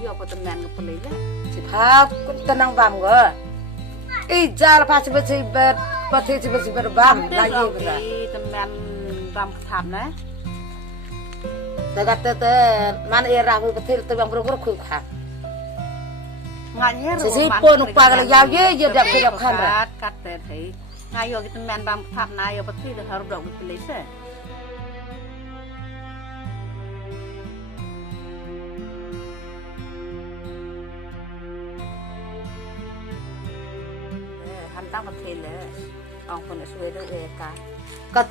Yo pertemuan kepala lah. Cepat, tenang bam ke? Ijal pas cepet-cepet, pasti cepet-cepet bam lagi betul. Teman bam tham lah. Saya kata mana era betul tu bang berurut kuat. Nganya Sisi pun upah kalau jauh je dah kerja kan. Kata thầy. Ngayo kita teman bam tham ngayo betul dah harus dok kepala sah. Tăng vật thể là ông còn suy được cả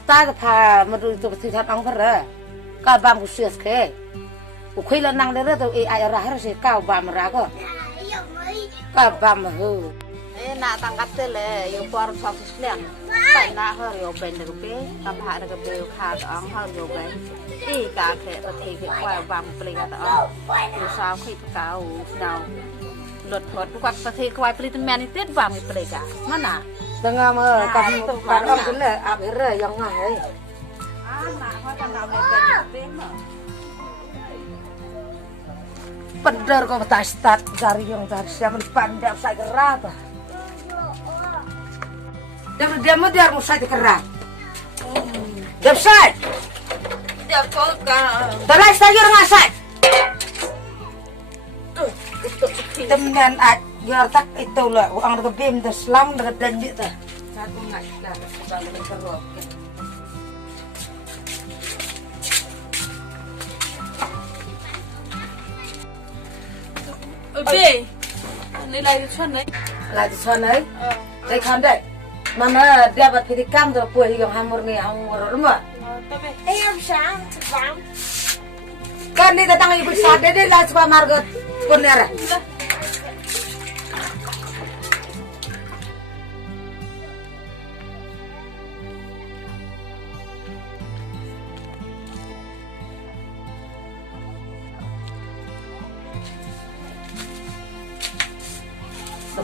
ta cái pha mà rồi tụi tôi ông phải rồi cả bam cũng sửa cái cũng khi là năng đấy rồi ai ra hết rồi cao bam ra cơ cả bam mà hư na tăng vật thể là yêu quan trọng nhất tại na hơi yêu bên được cái tập hạ được cái khá ông hơi yêu bên đi cả thể vật thể cái qua bam plei cả ông từ sau khi cao nào lột lột quạt vật thể quay plei từ men tiết vào cái plei cả mana tengah mah kan orang tu lah akhirnya yang ngah. Nak kau kan tahu mereka bein mah. Bener kau tak start cari yang cari siapa pandai saya kerat. Dia mau dia harus saya kerat. Dia saya. Dia kau kan. Terus saya orang saya. Teman tak itu lah, orang dekat bein dah selang dekat danjit dah. Satu nak dah, sudah lebih teruk. Bein, ni lagi cuan ni. Lagi cuan ni? Lagi kan dek. Mana dia buat pitikam tu puai yang hamur ni hamur rumah. Tapi, yang sang sebang. Kan ni datang ibu sadar dia lah sebab margot punera.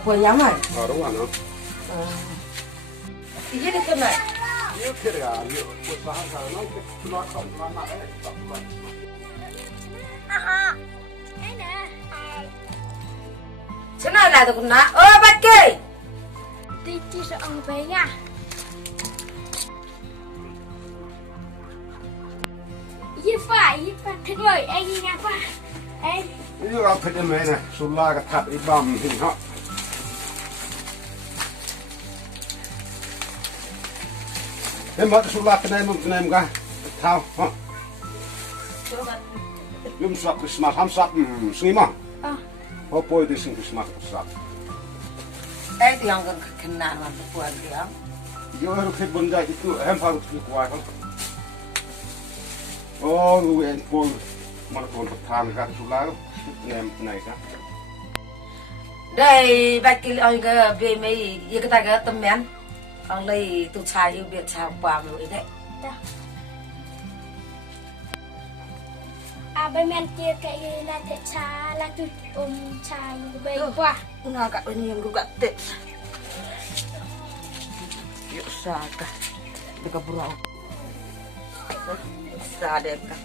Puai yang mana? Đúng rồi nó. Thì cái cái này. Nếu kia là liệu buổi sáng giờ nó không nó nặng đấy, tổng vậy. Cái nè. Thế này là được nè. Bắt kê. Đi sợ ông về nha. Gì phải thế rồi anh đi nha qua. Anh. Như là thịt em này, sụn la cái thạch ít bầm thì họ. Em mất sụn la cái này một cái thao, hả? Yum sập cái smart ham sập, suy mà. Họ bôi đi sinh cái smart sập. Đây thì ông cần nào mà buồn thì ông. Yo harus thịt bún dai itu em harus thịt kuah kan. Oh, lu en bôi mà còn tham cái sụn la em này kan. Đây bác kia ông cái về mấy cái ta cái tâm men. Ông lấy tụ chai yêu biệt chai qua rồi đấy. Bên men kia cái là thịt cha là tụi chai bên qua. Nggak kak ini yang juga teh. Yuk saka. Dekat burung. Sa dekat.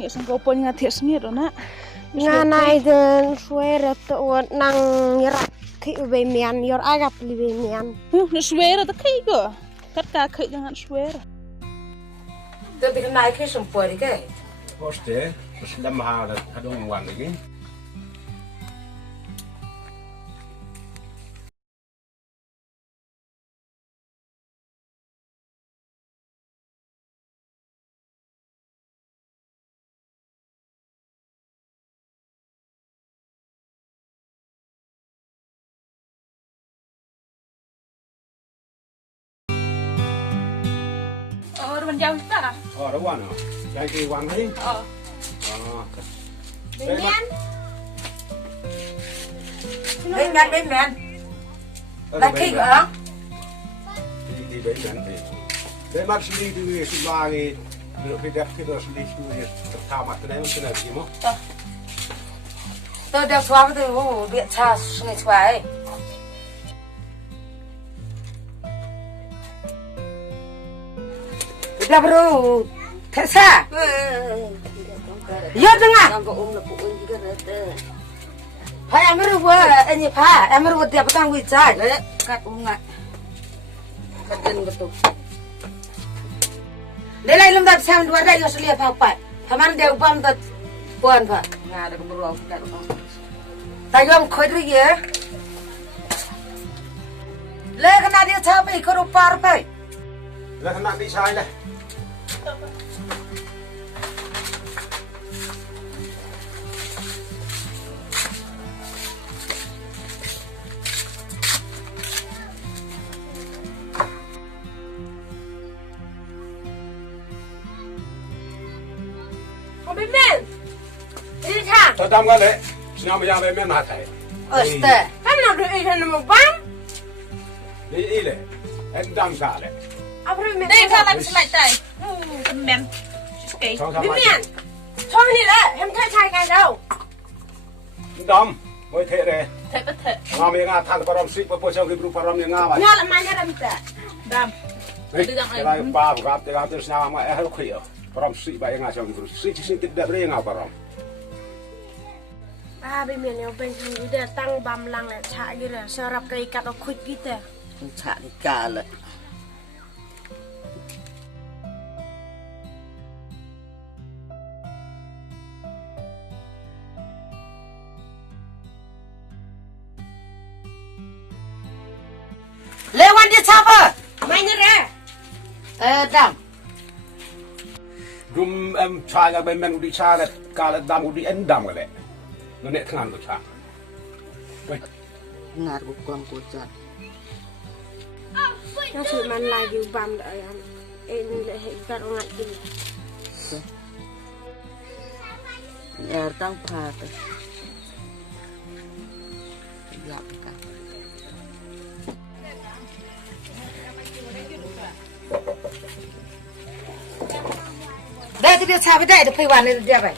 nghĩa sang kau pun ngat thiệt nghĩa rồi nè. Nga này then suere to nang rak khi về miền yor agap li về miền. Nó suy rồi tất khi cơ. Tất cả khi jangan suy. Tapi kan naik ke sempur ni ke? Poste, terus lemah ada kadang wan lagi. Mình giao ta. Đúng rồi. Cái gì wan ấy? Bên miền. Bên miền. Là khi cơ? Đi bên miền thì. Bên mặt đi từ Sài Gòn thì được cái đẹp cái đó đi từ thảo mặt cái này không cái gì mà. Tôi đẹp xóa cái từ biệt cha ngay xoay. Lah bro. Tersa. Ya dengar. Hai amru wa ini pa amru dia petang wijai. Kat ungat. Kaden betul. Lelai lum dak sam dua dah yo selia pa pa. Paman dia ubam dak puan pa. Nga ada kemuru aku kat rumah. Tayom khoi ri ye. Le kena dia capai ke rupar pa. Le kena di sai le. Bein. Ini cah. Tadam kan le. Senang macam bein mana thay. Oste. Kan nak duit ini nama bang. Ni le. Endam ka le. Apa bein? Đây sao làm lại tay. Mềm. Cái. Bein. Thôi đi lại, em thấy trai cái đâu. Endam. Mới thế re. Thế bất thể. Ngam yang ngah param sik pa posong ibru param yang ngah. Nhớ là mai ra mình Đam. Kalau pa buka tegang terus nama khoi. Param sik ba yang ngah song ibru. Sik tidak re ngah param. Bein yang bein itu dia tang bam lang le cak gitu. Serap kayak ikat aku gitu. Chả đi cả lại. Lewat dia siapa? Mainnya re. Dam. Dum chai ga bein men udi cha le ka le dam udi endam ga le. Nó nè thằng của cha. Ngar của con của cha. Nó chỉ man lại dù bam đợi em lại hệ cắt ngại gì. Ya tang pha ta. Ya ka. Đây thì dia sabe dai de phai wan ni dia bai.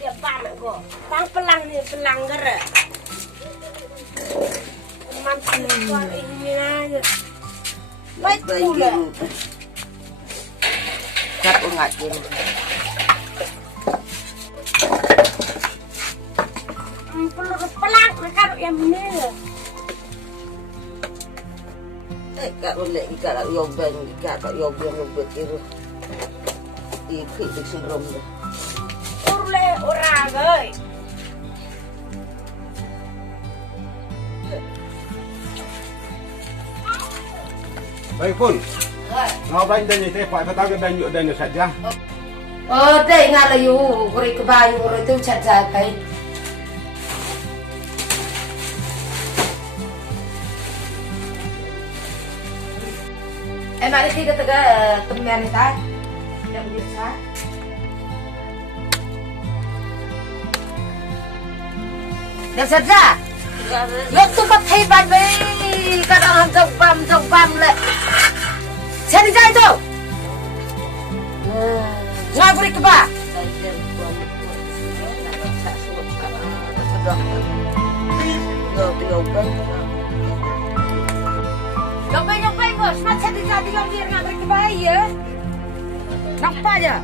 Dia bam kok. Tang pelang ni pelang gara. Man kuat ini aja. Baik pula. Kat ungat dia. Pelang mereka yang ini. Kat oleh kat yo ben kat yo ben bet itu. Di khit di sindrom dia. Urle orang ơi. Baik pun. Ngapain dan ni teh pak petang dan yuk dan saja. Đây nga là yu rồi cái bài yu rồi tôi chặt ra cái. Em nói đi cái tụm men này ta. Đừng biết sao. Đừng chặt ra. Yo tu bắt thấy bạn với các ông trồng băm lại. Xe đi chạy đâu? Ngồi beri kebak. Nyopay kok, smart set di yang dia ngambil kebak ya. Nampak aja.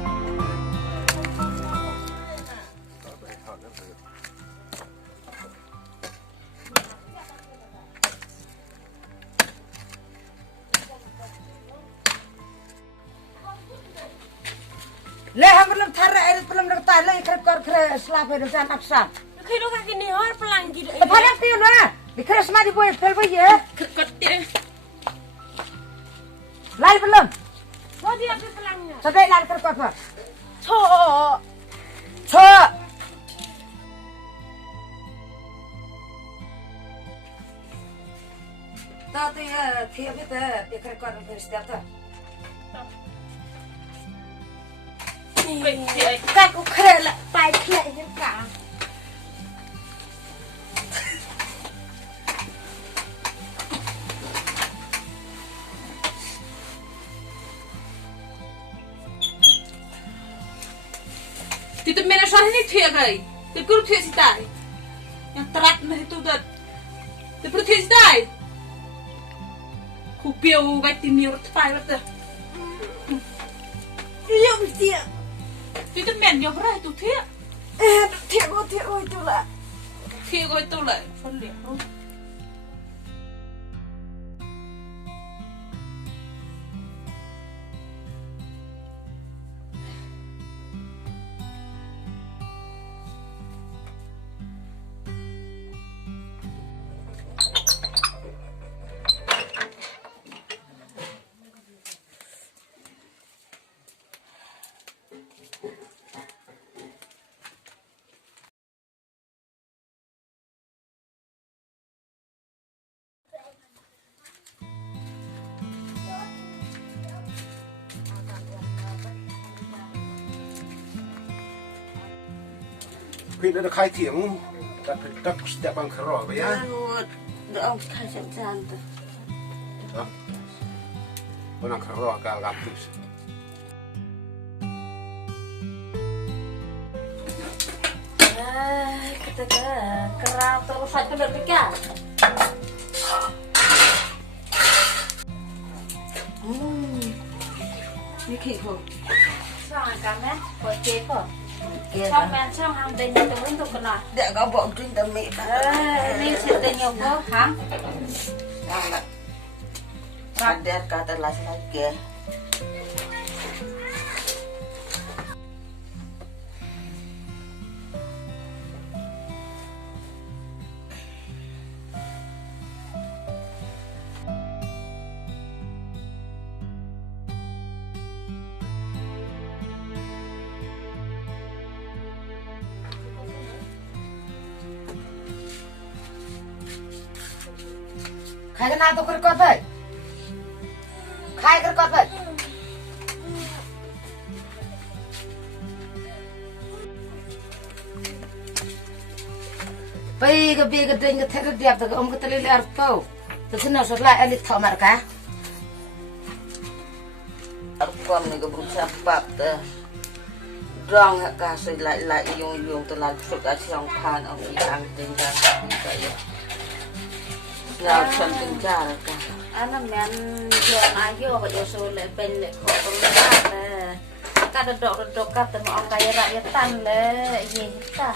Leh belum thara air belum dekat leh kerja selap itu jangan absam. Khi đó cái này hết pelang gitu. Apa yang tiup lah? Dikeras mah dibuat pel ya. Ketir. Lai belum? Oh dia ke pelangnya. Sampai lai kerja apa? Cho. Cho. Tahu tu ya, tiap itu dia kerja apa setiap tu. Cái cũng khề lại bài khề như cả. thì tụi mình nó sao hết thiệt rồi tụi cứ thiệt gì tại yang terat nah itu dan tụi thiệt gì tại khu piu cái tin nhiều phải vậy Iya mesti. thì tụi mình nhiều rồi tụi thiệt Thiệt ôi tu lah. thiệt rồi tụi lại phân liệt luôn khi nó khai thiểm đặt step bằng khở vậy á được ông khai sẵn sàng đó con khở cả gặp được ketika kerang terus saja berpikir như khỉ hổ xong rồi cả mẹ hồi chế phở xong mẹ xong hàng tên nhiều tôi tục cần nói để có bọn trinh tâm mỹ đi sẽ tên nhiều vô hả ada kata laki-laki khai cái nào tôi cứ có thôi khai cái có thôi bây cái tiền cái thế cái đẹp thì ông cái tali lẻ tao tôi xin nói lại elit thọ mà cả con này cái bụng sắp bạc đó rong cả xây lại dùng tôi làm sụt ở trong pan ông đi ăn tiền ra như vậy nào chân tiền ra rồi cả anh mẹ giờ ai vô và vô số lại bên lại khó có lấy ra nè các đợt các từ ông cái ra cái tan lấy gì ta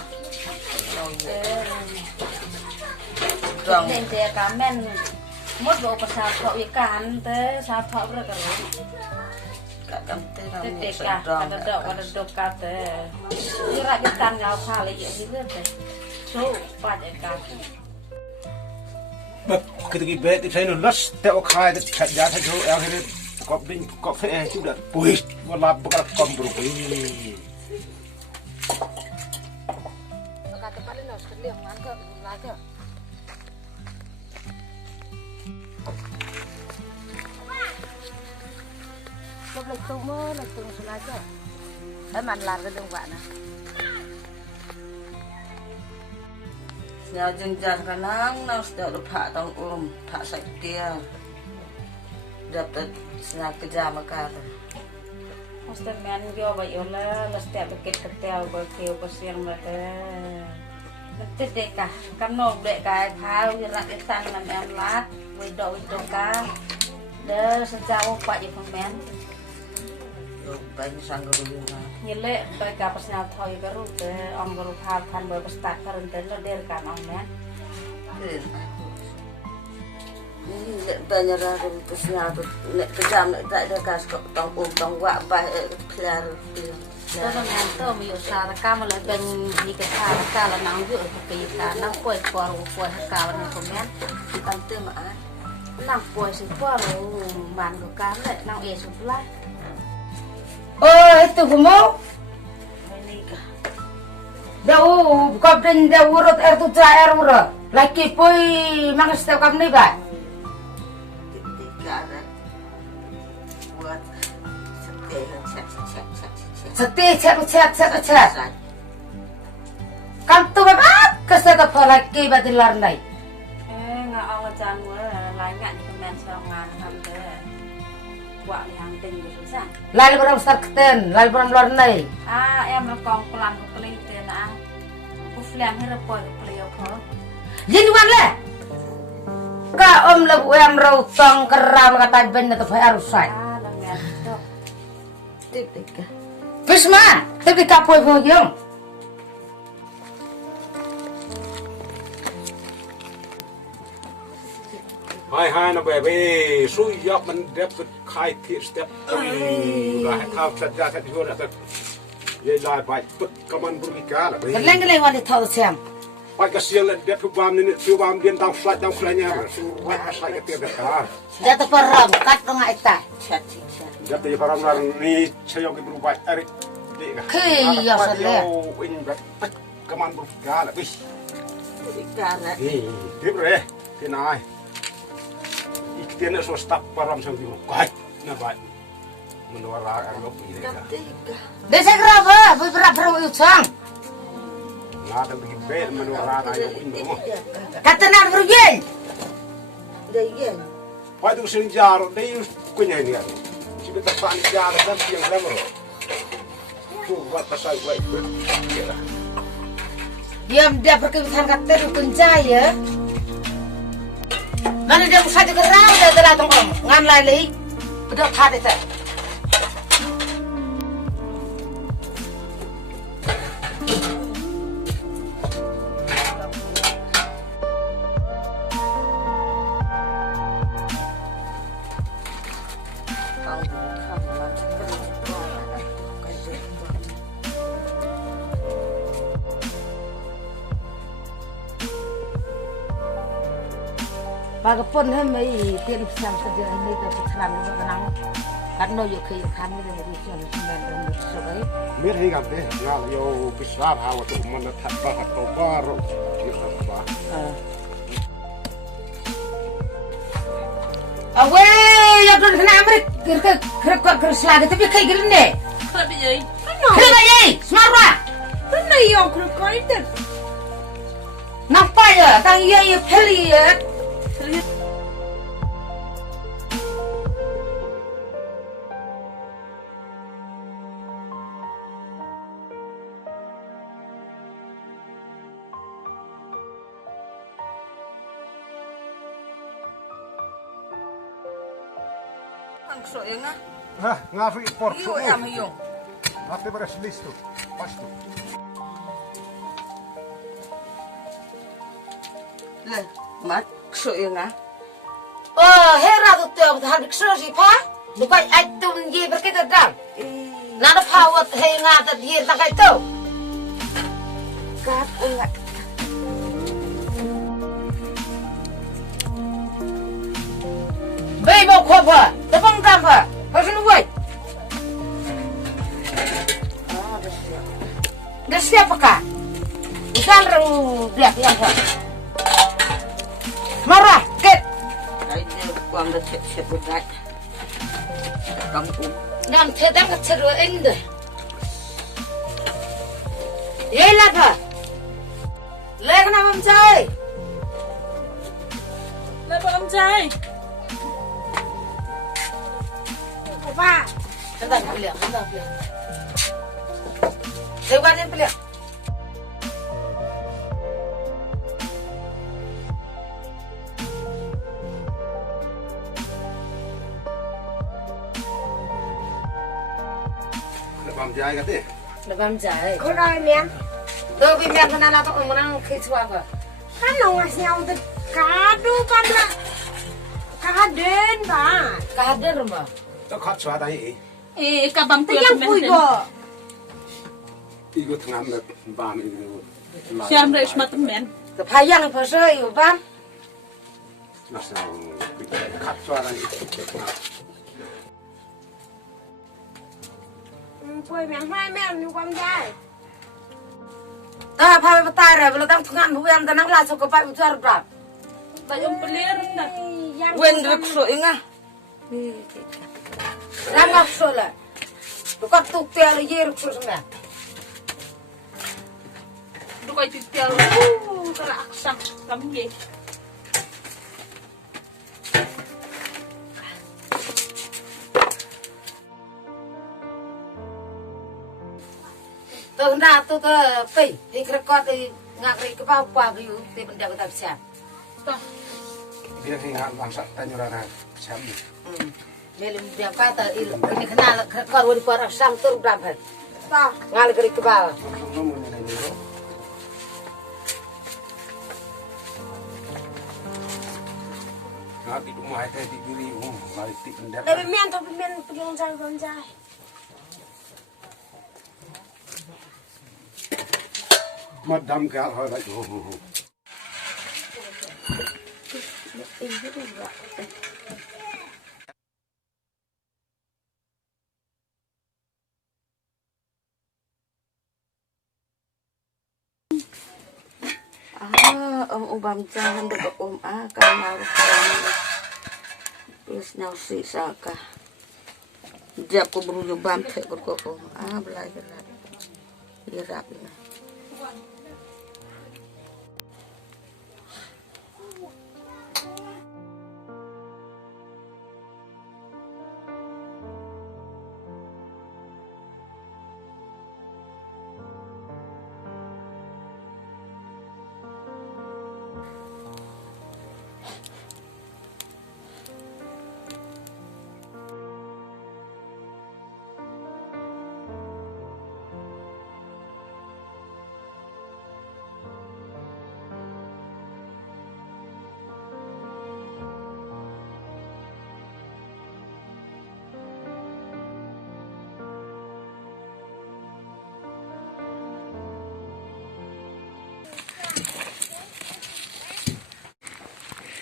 rong nên thì cả men mất bộ và sao thọ việc cản tới sao thọ rồi cả đâm tới là cái một cả rong đợt các tới như ra cái tan lao pha lấy gì nữa thế số ba cái cả bật cái gì bé thì thấy nó lất theo khai cái chặt giá thay chỗ em thấy có bên có phải chút đợt bùi mà làm bữa cầm bự bùi kata paling harus lihat mana lagi có lấy tung mơ lấy tung xuống lại chứ đấy mà làm cái đường vạn à nhà dân gian cái nắng nó sẽ được phá tông phá sạch kia đập tới nhà cái nhà mà cả mesti men yo ba yo la setiap paket ketel ba kêu ba siang ba te nanti deka kano dek kai phao yo rak etan na men lat we do ka de sejauh pak je pemain banyak sangguru nyele doi ka pasnya thoi ka ru te om guru phao than ba start karan te lo der ka om men ini tanya ragu kesnya kejam tak ada kas tong wak bah kelar to no men to mi yo sa ka ma le ben ni ka sa ka la nang yo ko pi ka nang poi por ka wa ni ko men kan tu ma nang poi si por man ko ka le nang e su la oh itu kamu ni ka jauh kau dan jauh urut air tu air urut lagi poi mangas setiap kamu ni bah buat cek kan tu bapak kesana lagi batilar nai nga ong chan mo la ngan ni men sa ngan ham te wa ni hang tinh của chúng ta. Lai barang start keten, lai barang luar này. Em là con của làm của plei tên à. Của phèm hay là coi của plei ở đó. Jadi mana? Ka lagu em rau tong keram kata ben itu phải arusai. Là mẹ đó. Tiếp đi cả. Pisma, tapi kapoi pun jong. hai nó về về suy giáp mình đẹp khai thiệt step là thao thật ra thật hơn là thật vậy là phải tất cả mình bưng cá là Keleng keleng wali thau siam. phải cái xiên lên đẹp phiêu bám điên tao fly nha mà phải fly cái tiền đẹp cả Jatuh peram kat tengah ita. Chat chat. jadi cái barang barang ni saya yang berubah erik Kei ya sele. ini bet tất cả mình bưng cá là bis Đi cả này. tiếp rồi thế này tiền nó số stop param sang di mukai na baik menora arlok ini kan Desa kerapa? Beberapa usang. nggak ada bikin bel menora ayo ini mah Katenan bergen. Đây kìa. pai tu senjar dei kunya ini kan si betul pan jar dan yang lemro tu buat pasal buat itu Dia perkebunan kater penjaya. Mana dia usah dikerau dah lathong om. Ngan lai lei. Bedak tha desa. Pagapun hai mai tian sang kerja ini ke pesanan ke kenang. Kan no yo kei kan ni dari sian sian dan sebagai. mir hi kan deh ya yo besar hawa tu mana tak atau baru apa Awe ya don kena Amerik ke selagi tapi kei gelin deh. Kenapa vậy? Kei lagi semarwa. Cái này yok rồi có ít được. Nampak ya tang iya peli ya. Ang so yung nga. hah ngafi por Iyo em yung. nanti beres list tu pas tu Là mất so yung nga. Oh hera tu tu habis sih pa. Bukan aitum ye berkita dam. Nada pawat hei ngata dia tak itu. Cát nga. Bei mau apa? Tepung apa? Pasal buat. Dah siap kah? Ikan reng lihat yang apa? Marah, ket. Đấy thì quăng được chết một cái. Cầm cũng. Nam thế đang cái chữ in đấy. Ye là apa? Lek nama mencai. Lại bọn ông trai. Apa? Bentar beli. Lewat yang beli. bám dài cái gì Lebam jai. Có đôi miếng. Tôi bị miệng kena lathong om menang khi suah apa? Kan nó ngasih nhau tuh kado kan lah. Kaden ba. Kader rumah. tao khát xóa đây Ê, cả băm Thế tuyệt yang mình pui tên. go. igo thằng được bám igo Siam rồi mà tụi mình. Kepayang pasal you bam. nó sao khát xóa đây Pui miếng hai miếng như con trai. Ah, apa betar ya? Belum tengah buam tenang lah cukup pak ujar berap. Tại ông pelir nè. Yang Quên được sợi nga. Lama sola. Bukan tupe ada ye ruksul semua. Được quay tiếp theo. Cái là aksang lắm gì. Tuh na tuh pe, rekod ngakri ke bawah view, te benda kita siap. Dia nggak bangsa tanyurana siap. Melim dia kata ini kenal rekod di para sang tur dapat. Tah, ngal kri ke bawah. Nanti rumah itu di diri lari ti benda. Tapi mian pegang bonsai. Madam gal hoi lại ông ubam jangan dekat kalau harus terus nasi saka dia aku berujuk bampe berkokong belajar dia rapi.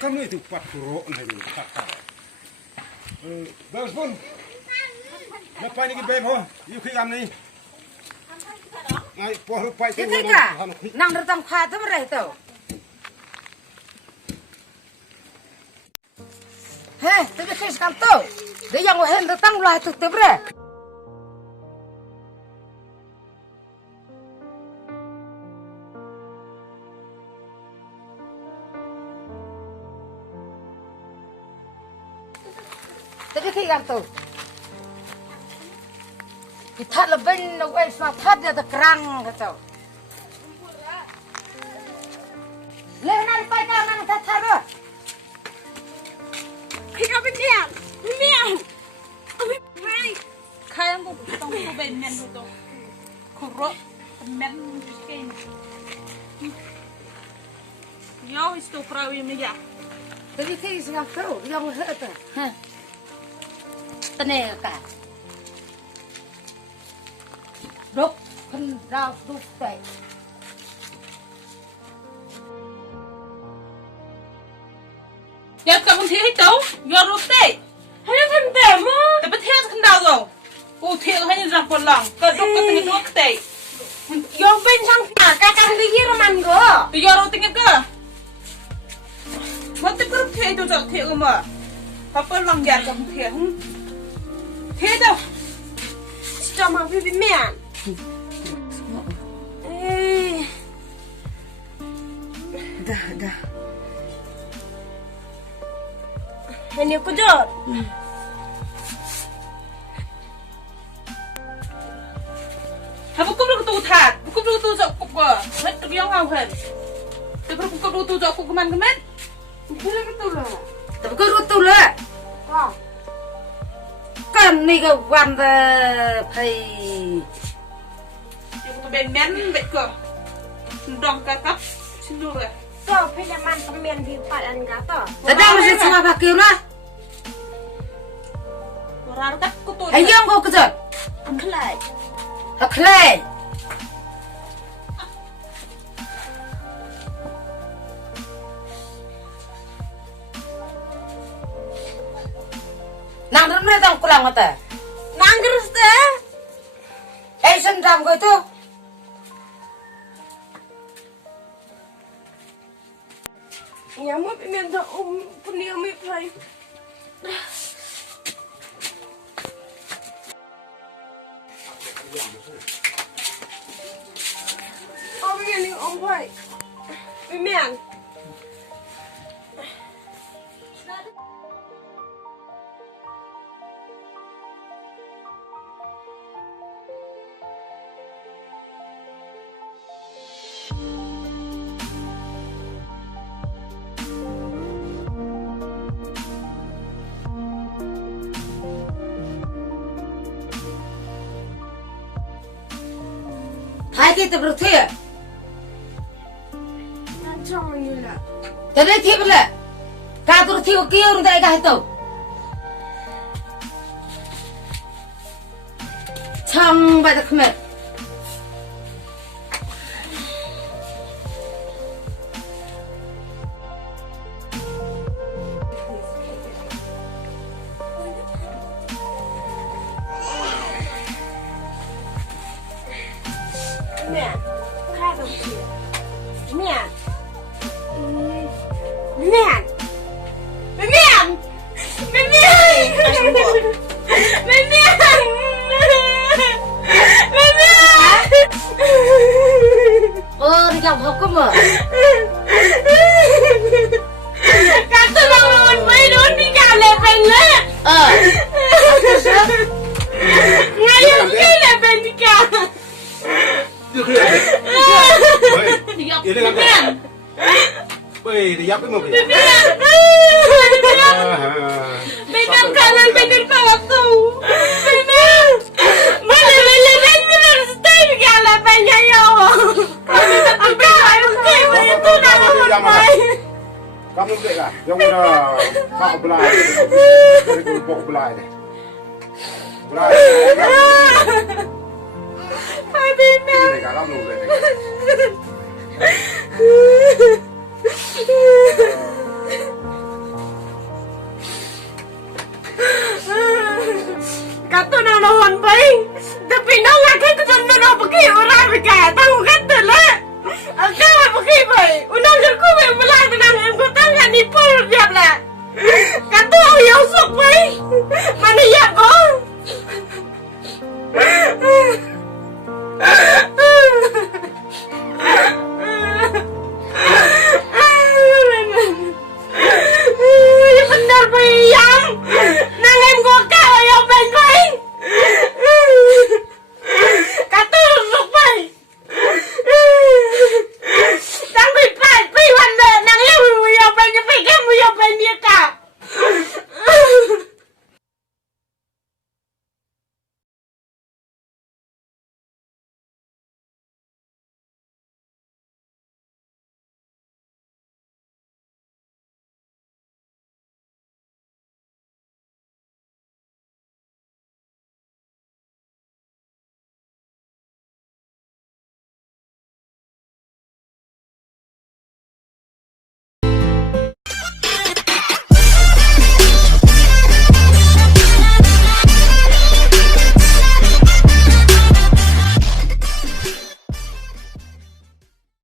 kamu itu pat buruk nih pat. Bagus pun. Lepas ni kita bebo, yuk kita ni. Ngai poh lupa itu. Kita nang datang khat tu mereka tu. Heh, tapi kes kam tu. Dia yang wahen datang lah tu tu bre. Tapi khi gặp tụi thì thật là bên đâu ấy sao thật là răng hết tụi lên này phải cao năng thật thật rồi Khi gặp mian. khai ông cũng tông cô bein men rồi đâu khổ rộ men cái yo isto prau im ya tapi khi gặp tụi yang hết rồi ha tên này cả đục thân rau đục tệ ya kamu thi hết đâu yo rốt tệ Hay là thân bẻ mà.แต่ประเทศขึ้นดาวrồi ô thiệt hay như rằng còn lòng cơ đốc cơ tình đuốc tệ Yo bên sang nhà cái căn đi kia mà cơ. tự do đâu tình cơ mất tích cứ thiệt đâu rồi thiệt mà papa lòng già cầm thiệt không thiệt đâu Cho mà phải mian. Ê. Dah. Ini aku jod. Hãy bút được tu thạt, bút được tu dọc cục bờ, hết được yêu ngào hẳn. Từ bút được tu dọc cục cái cái mét. Ini aku tu lah. tapi kau rutu lah Wah. kan ni kau wan phải Yung tu ben men bet ke. Dong kakap, sindur lah. Kau pilih mantap mian di padan kata. sedang mesti sama pakai lah Orang tak kutu. ayam kau kejut Kelai. Clay. Nang drum ni tang kulang mata. Nanggerus deh. Sendam kau itu. Ya mau mian dah punya mi play. Oh, mian ni play. Mian. Hai kita berthia. Trong như là Tadi thia bela. Ka tur thia ki orang tak kah tu. Chang ba tak mer. mẹ khai đồng tiền mẹ mẹ mẹ mẹ Đi làm học cơ mà. Các tôi làm mấy đứa đi làm lại bên nữa. Ngay lúc kia là bên đi cả. Ini kan. Woi, dia apa mau? Pegang kanan pegang bawah tuh. Mana benar stay gala banyak ya. Itu nama Kamu beli lah, yang udah kau belai, dari bok belai deh. Belai. Ini kamu.